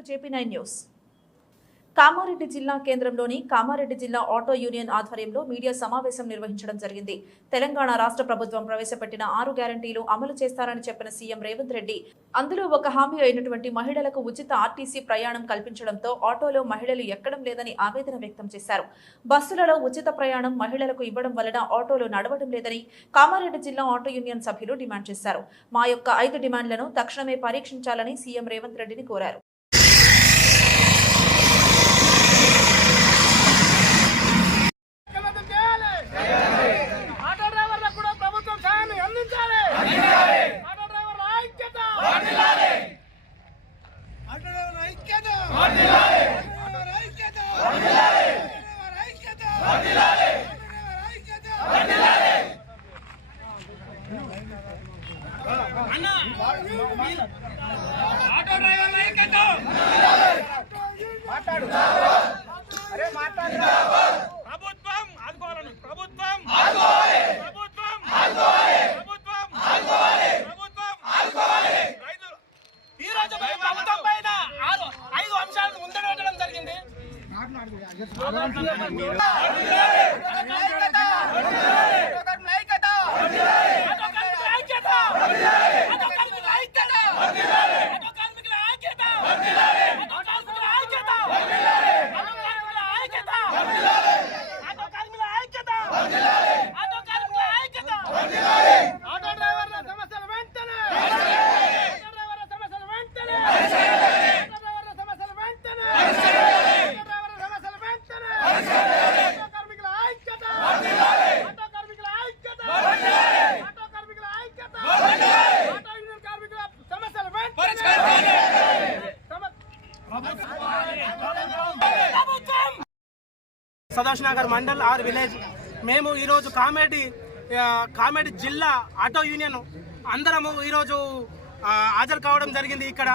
To JP nine news. Kamareddy జిల్లా కేంద్రంలోని కామారెడ్డి జిల్లా ఆటో యూనియన్ ఆధ్వర్యంలో మీడియా సమావేశం నిర్వహించడం జరిగింది. తెలంగాణ రాష్ట్ర ప్రభుత్వం ప్రవేశపెట్టిన ఆరు గ్యారంటీలు అమలు చేస్తారని చెప్పిన సీఎం రేవంత్ రెడ్డి అందులో ఒక హామీ అయినటువంటి మహిళలకు ఉచిత ఆర్టీసీ ప్రయాణం కల్పించడంతో ఆటోలో మహిళలు ఎక్కడం లేదని ఆవేదన వ్యక్తం చేశారు. బస్సులలో ఉచిత ప్రయాణం మహిళలకు ఇవ్వడం వలన ఆటోలు నడవడం లేదని కామారెడ్డి జిల్లా ఆటో యూనియన్ సభ్యులు డిమాండ్ చేశారు. మా యొక్క ఐదు డిమాండ్లను తక్షణమే పరీక్షించాలని సీఎం రేవంత్ రెడ్డిని కోరారు. మాట్లాడు. అరే మాట్లాడు. ప్రభుత్వం ఆదుకోవాలను. ప్రభుత్వం ప్రభుత్వం ప్రభుత్వం ప్రభుత్వం రైతులు. ఈ రోజు ప్రభుత్వం పైన ఆరు ఐదు అంశాలను పెట్టడం జరిగింది! ఆటో కార్మికుల ఐక్యత! ఆటో కార్మికుల ఐక్యత! ఆటో కార్మికుల ఐక్యత! ఆటో కార్మికుల ఐక్యత! ఆటో కార్మికుల ఐక్యత! ఆటో కార్మికుల ఐక్యత! ఆటో కార్మికుల ఐక్యత! ఆటో డ్రైవర్ల సమస్యలు వెంటనే ఆటో డ్రైవర్ల సమస్యలు వెంటనే ఆటో డ్రైవర్ల సమస్యలు వెంటనే ఆటో డ్రైవర్ల సమస్యలు వెంటనే ఆటో కార్మికుల ఐక్యత ఆటో కార్మికుల ఐక్యత ఆటో కార్మికుల ఐక్యత ఆటో యూనియన్ కార్మికుల సమస్యలు నగర్ మండల్ ఆర్ విలేజ్. మేము ఈరోజు కామెడీ కామెడీ జిల్లా ఆటో యూనియన్ అందరము ఈరోజు హాజరు కావడం జరిగింది ఇక్కడ.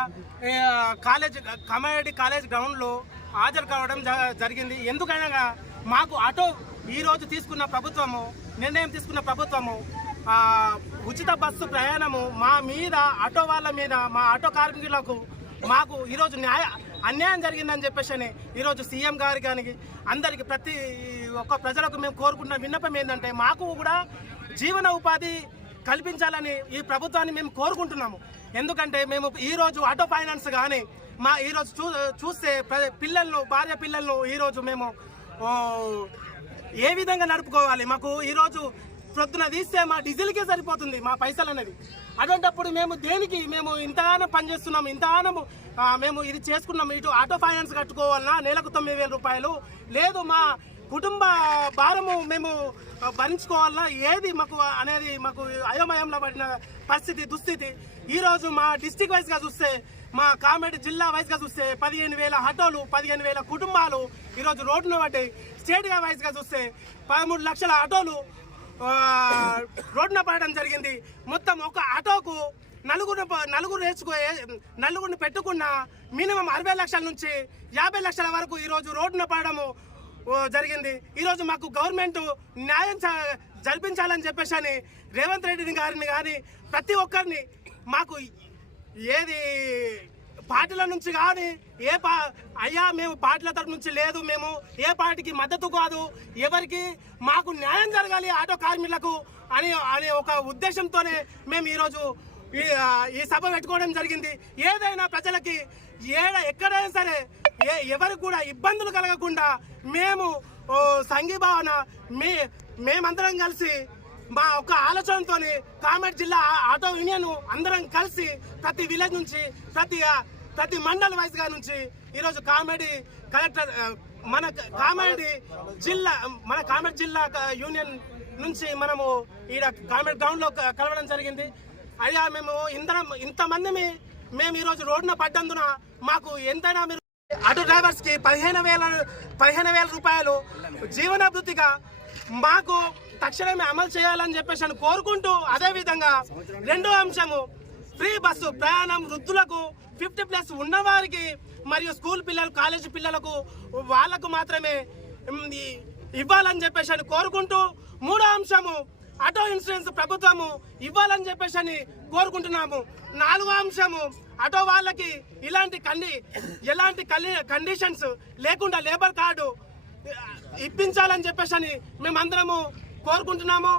కాలేజ్ కామెడీ కాలేజ్ గ్రౌండ్లో హాజరు కావడం జ- జరిగింది. ఎందుకనగా మాకు ఆటో ఈరోజు తీసుకున్న ప్రభుత్వము నిర్ణయం తీసుకున్న ప్రభుత్వము ఉచిత బస్సు ప్రయాణము మా మీద ఆటో వాళ్ళ మీద మా ఆటో కార్మికులకు మాకు ఈరోజు న్యాయ అన్యాయం జరిగిందని చెప్పేసి అని ఈరోజు సీఎం గారి కానీ అందరికి ప్రతి ఒక్క ప్రజలకు మేము కోరుకుంటున్న విన్నపం ఏంటంటే మాకు కూడా జీవన ఉపాధి కల్పించాలని ఈ ప్రభుత్వాన్ని మేము కోరుకుంటున్నాము. ఎందుకంటే మేము ఈరోజు ఆటో ఫైనాన్స్ కానీ మా ఈరోజు చూ చూస్తే పిల్లలను భార్య పిల్లలను ఈరోజు మేము ఏ విధంగా నడుపుకోవాలి? మాకు ఈరోజు ప్రొద్దున తీస్తే మా డీజిల్కే సరిపోతుంది మా పైసలు అనేది అటువంటప్పుడు మేము దేనికి మేము ఇంతగానో పనిచేస్తున్నాము ఇంతగానో మేము ఇది చేసుకున్నాము ఇటు ఆటో ఫైనాన్స్ కట్టుకోవాలన్నా నెలకు తొమ్మిది వేల రూపాయలు. లేదు మా కుటుంబ భారము మేము భరించుకోవాలన్నా ఏది మాకు అనేది మాకు అయోమయంలో పడిన పరిస్థితి దుస్థితి. ఈరోజు మా డిస్టిక్ వైజ్గా చూస్తే మా కామెడీ జిల్లా వైజ్గా చూస్తే పదిహేను వేల ఆటోలు పదిహేను వేల కుటుంబాలు ఈరోజు రోడ్డున పడ్డాయి. స్టేట్గా వైజ్గా చూస్తే పదమూడు లక్షల ఆటోలు రోడ్డున పడడం జరిగింది. మొత్తం ఒక ఆటోకు నలుగురు నలుగురు వేసుకో నలుగురిని పెట్టుకున్న మినిమం అరవై లక్షల నుంచి యాభై లక్షల వరకు ఈరోజు రోడ్డున పడడము జరిగింది. ఈరోజు మాకు గవర్నమెంట్ న్యాయం చ- జరిపించాలని చెప్పేసి అని రేవంత్ రెడ్డిని గారిని కానీ ప్రతి ఒక్కరిని మాకు ఏది పార్టీల నుంచి కానీ ఏ పా అయ్యా మేము పార్టీల తరపు నుంచి లేదు మేము ఏ పార్టీకి మద్దతు కాదు ఎవరికి మాకు న్యాయం జరగాలి ఆటో కార్మికులకు అని అనే ఒక ఉద్దేశంతోనే మేము ఈరోజు ఈ ఈ సభ పెట్టుకోవడం జరిగింది. ఏదైనా ప్రజలకి ఏడ ఎక్కడైనా సరే ఏ ఎవరు కూడా ఇబ్బందులు కలగకుండా మేము సంఘీభావన మే మేమందరం కలిసి మా ఒక ఆలోచనతో కామెడ్ జిల్లా ఆ- ఆటో యూనియన్ అందరం కలిసి ప్రతి విలేజ్ నుంచి ప్రతి ప్రతి మండల వైజ్గా నుంచి ఈరోజు కామెడీ కలెక్టర్ మన కామెడీ జిల్లా మన కామెడీ జిల్లా యూనియన్ నుంచి మనము ఈడ కామెడ్ గ్రౌండ్లో కలవడం జరిగింది. అయ్యా మేము ఇందరం ఇంతమంది మేము ఈరోజు రోడ్డున పడ్డందున మాకు ఎంతైనా మీరు ఆటో డ్రైవర్స్కి పదిహేను వేల పదిహేను వేల రూపాయలు జీవనాభివృద్ధిగా మాకు తక్షణమే అమలు చేయాలని చెప్పేసి అని కోరుకుంటూ అదేవిధంగా రెండో అంశము ఫ్రీ బస్సు ప్రయాణం వృద్ధులకు ఫిఫ్టీ ప్లస్ ఉన్నవారికి మరియు స్కూల్ పిల్లలు కాలేజీ పిల్లలకు వాళ్ళకు మాత్రమే ఇవ్వాలని చెప్పేసి అని కోరుకుంటూ మూడో అంశము ఆటో ఇన్సూరెన్స్ ప్రభుత్వము ఇవ్వాలని చెప్పేసి అని కోరుకుంటున్నాము. నాలుగో అంశము ఆటో వాళ్ళకి ఇలాంటి కండి ఎలాంటి కండిషన్స్ లేకుండా లేబర్ కార్డు ఇప్పించాలని చెప్పేసి అని మేమందరము కోరుకుంటున్నాము.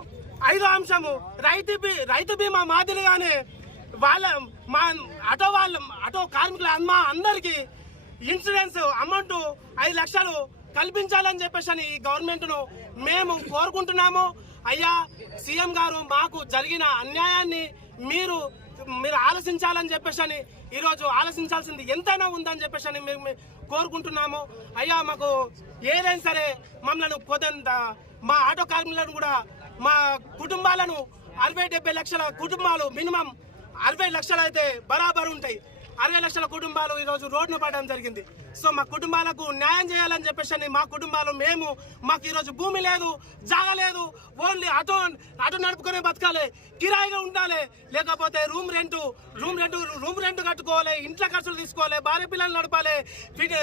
ఐదో అంశము రైతు బీ- రైతు బీమా మాదిరిగానే వాళ్ళ మా ఆటో వాళ్ళ ఆటో కార్మికుల మా అందరికీ ఇన్సూరెన్స్ అమౌంట్ ఐదు లక్షలు కల్పించాలని చెప్పేసి అని ఈ గవర్నమెంట్ను మేము కోరుకుంటున్నాము. అయ్యా సీఎం గారు మాకు జరిగిన అన్యాయాన్ని మీరు మీరు ఆలోచించాలని చెప్పేసి అని ఈరోజు ఆలోచించాల్సింది ఎంతైనా ఉందని చెప్పేసి అని మేము కోరుకుంటున్నాము. అయ్యా మాకు ఏదైనా సరే మమ్మల్ని కొద్దంత మా ఆటో కార్మికులను కూడా మా కుటుంబాలను అరవై డెబ్బై లక్షల కుటుంబాలు మినిమం అరవై లక్షలు అయితే బరాబర్ ఉంటాయి అరవై లక్షల కుటుంబాలు ఈరోజు రోడ్డున పడడం జరిగింది. సో మా కుటుంబాలకు న్యాయం చేయాలని చెప్పేసి అని మా కుటుంబాలు మేము మాకు ఈరోజు భూమి లేదు జాగ లేదు ఓన్లీ ఆటో ఆటో నడుపుకునే బతకాలి కిరాయిగా ఉండాలి లేకపోతే room rent room rent room rent కట్టుకోవాలి ఇంట్లో ఖర్చులు తీసుకోవాలి భార్య పిల్లలు నడపాలి ఫిట్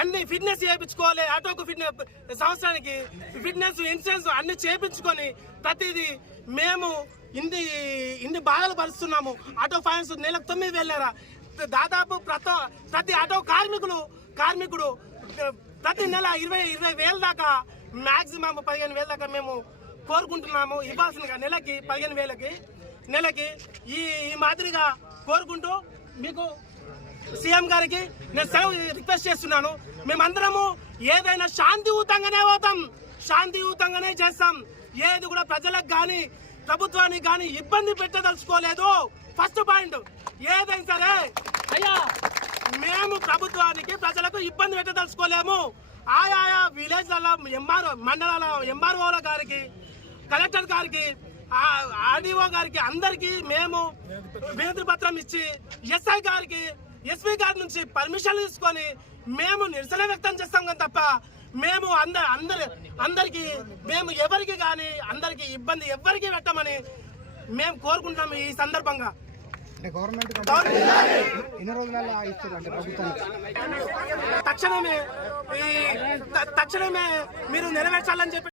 అన్ని ఫిట్నెస్ చేయించుకోవాలి ఆటోకు ఫిట్నెస్ సంవత్సరానికి ఫిట్నెస్ ఇన్సూరెన్స్ అన్ని చేయించుకొని ప్రతిదీ మేము ఇన్ని ఇన్ని బాధలు భరిస్తున్నాము. ఆటో ఫైనాన్స్ నెలకు తొమ్మిది వెళ్ళారా దాదాపు ప్రతి ప్రతి ఆటో కార్మికులు కార్మికుడు ప్రతి నెల ఇరవై ఇరవై వేల దాకా మ్యాక్సిమం పదిహేను వేల దాకా మేము కోరుకుంటున్నాము ఇవ్వాల్సిన నెలకి పదిహేను వేలకి నెలకి ఈ ఈ మాదిరిగా కోరుకుంటూ మీకు సీఎం గారికి నేను సెలవు రిక్వెస్ట్ చేస్తున్నాను. మేమందరము ఏదైనా శాంతియుతంగానే పోతాం. శాంతియుతంగానే చేస్తాం. ఏది కూడా ప్రజలకు కానీ ప్రభుత్వానికి కానీ ఇబ్బంది పెట్టదలుచుకోలేదు. ఫస్ట్ పాయింట్ ఏదైనా సరే అయ్యా మేము ప్రభుత్వానికి ప్రజలకు ఇబ్బంది పెట్టదలుచుకోలేము. ఆయా విలేజ్లలో ఎంఆర్ఓ మండలాల ఎంఆర్ఓల గారికి కలెక్టర్ గారికి ఆర్డీఓ గారికి అందరికీ మేము వినతి పత్రం ఇచ్చి ఎస్ఐ గారికి ఎస్పీ గారి నుంచి పర్మిషన్ తీసుకొని మేము నిరసన వ్యక్తం చేస్తాం కానీ తప్ప మేము అందరు అందరి అందరికి మేము ఎవరికి కానీ అందరికి ఇబ్బంది ఎవరికి పెట్టమని మేము కోరుకుంటున్నాం ఈ సందర్భంగా. గవర్నమెంట్ ఎన్ని రోజులలో తక్షణమే తక్షణమే మీరు నెరవేర్చాలని చెప్పి